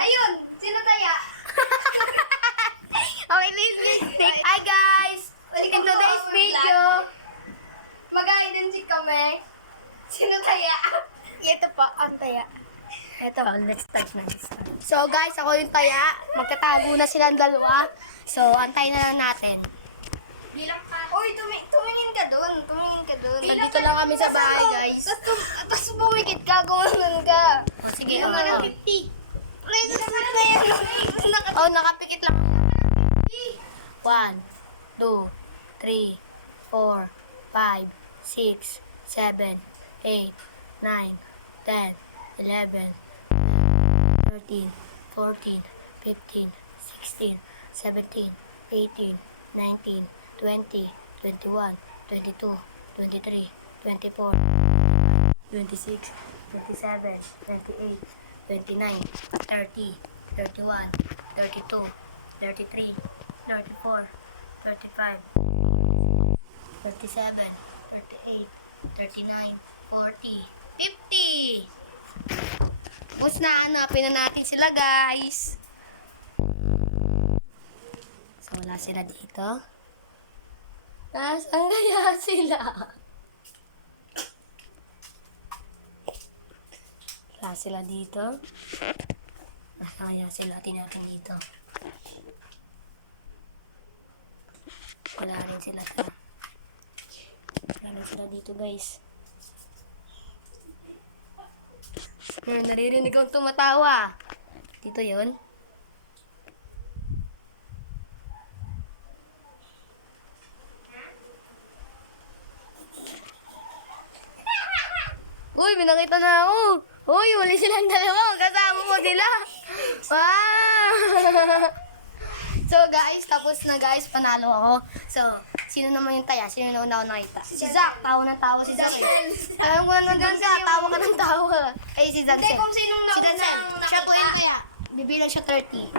Ayun! Sino taya? Okay, lipstick. Hi guys! In today's video, Mag-identity kami. Sino taya? ito po, ang taya. Ito. Let's start na. So guys, ako yung taya. Magtatago na silang dalawa. So, antayin na lang natin. Bilang ka. Uy, tumingin ka doon. Tumingin ka doon. Nandito lang kami sa bahay, guys. Tapos bumikit ka, gumanon ka. Sige, Ano ano? ng 50? Pwede na yan. Oh, nakapikit lang. 1, 2, 3, 4, 5, 6, 7, 8, 9, 10, 11, 13, 14, 15, 16, 17, 18, 19, 20, 21, 22, 23, 24, 26, 27, 28, 29, 30, 31, 32, 33, 34, 35, 37, 38, 39, 40, 50! Tapos na, hanapin na natin sila, guys. So, wala sila dito. Nasaan kaya sila? Wala sila dito. Nasaan kaya sila? Tingnan natin dito. Wala rin sila sa... Wala rin sila dito, guys. Naririnig akong tumatawa. Dito yun. Uy, binakita na ako. Uy, huli silang dalawa. Kasama mo sila. Wow! So guys, tapos na guys, panalo ako. So, sino naman yung taya? Sino na una ako nakita? Si Zach, tawa ng tawa si Zach. Alam ko na nandun ka, tawa ka ng tawa. Ay, si Zansen. Hindi, kung sinong Si naunang Zansen, siya po yung nakita. taya. Bibilang siya 30.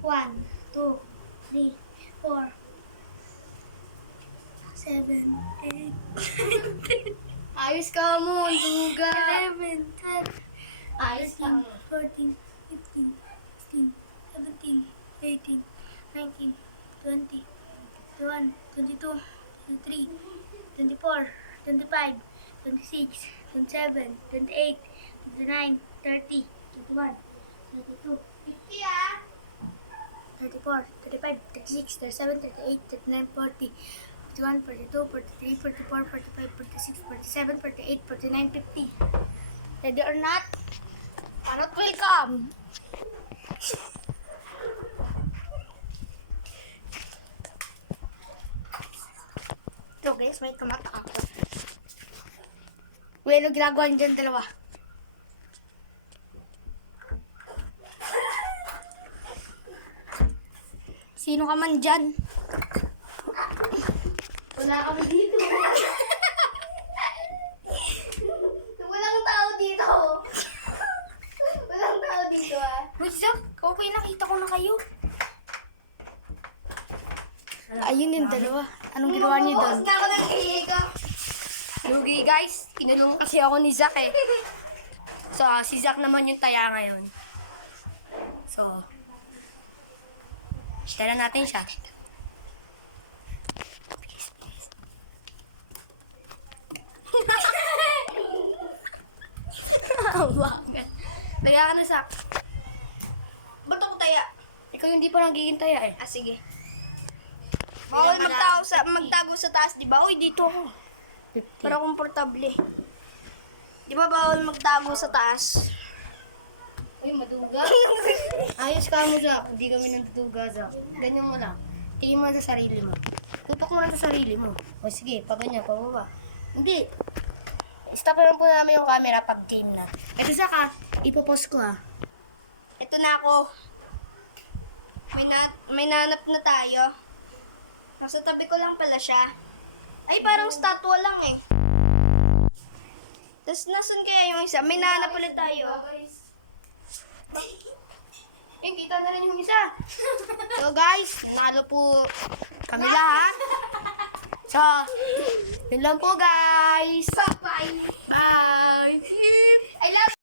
1, 2, 3, 4, 7, 8, ayos ka mo, duga. 11, 12, ayos ka mo. 14, 15, 16, 17, 18, 19, 20, 21, 22, 23, 24, 25, 26, 27, 28, 29, 30, 31, 32, 50 ah! 34, 35, 36, 37, 38, 39, 40, 41, 42, 43, 44, 45, 46, 47, 48, 49, 50. Ready or not? Not welcome! Ito guys, may tumatak. Well, ano ginagawa niyo dyan dalawa? Sino ka man dyan? Wala kami dito. Walang tao dito. Walang tao dito ah. Wait, Zach, okay, nakita ko na kayo. Ayun yung dalawa. Anong ginawa niyo doon? Bumubukas na ako ng hihiga. Lugi guys, kinulong kasi ako ni Zach eh. So, si Zach naman yung taya ngayon. So, tara natin siya. Bakit? Taya ka na, Zach. Ba't ako taya? Ikaw yung di pa nagiging taya eh. Ah, sige. Bawal magtago sa taas, di ba? Uy, dito ako. 50. Para komportable. Di ba bawal magtago sa taas? Uy, maduga. Ayos ka mo, Zach. Hindi kami nanduduga, Zach. Ganyan mo lang. Tingin mo sa sarili mo. Tutok mo lang sa sarili mo. O sige, pag ganyan, pababa. Hindi. Stop na lang po namin yung camera pag game na. Ito, Zach, ipopost ko, Ito na ako. May nanap na tayo. Nasa tabi ko lang pala siya. Ay, parang statwa lang eh. Tapos, nasan kaya yung isa? May nanap ulit tayo. Eh, kita na rin yung isa. So, guys, nalo po kami lahat. So, yun lang po, guys. Bye!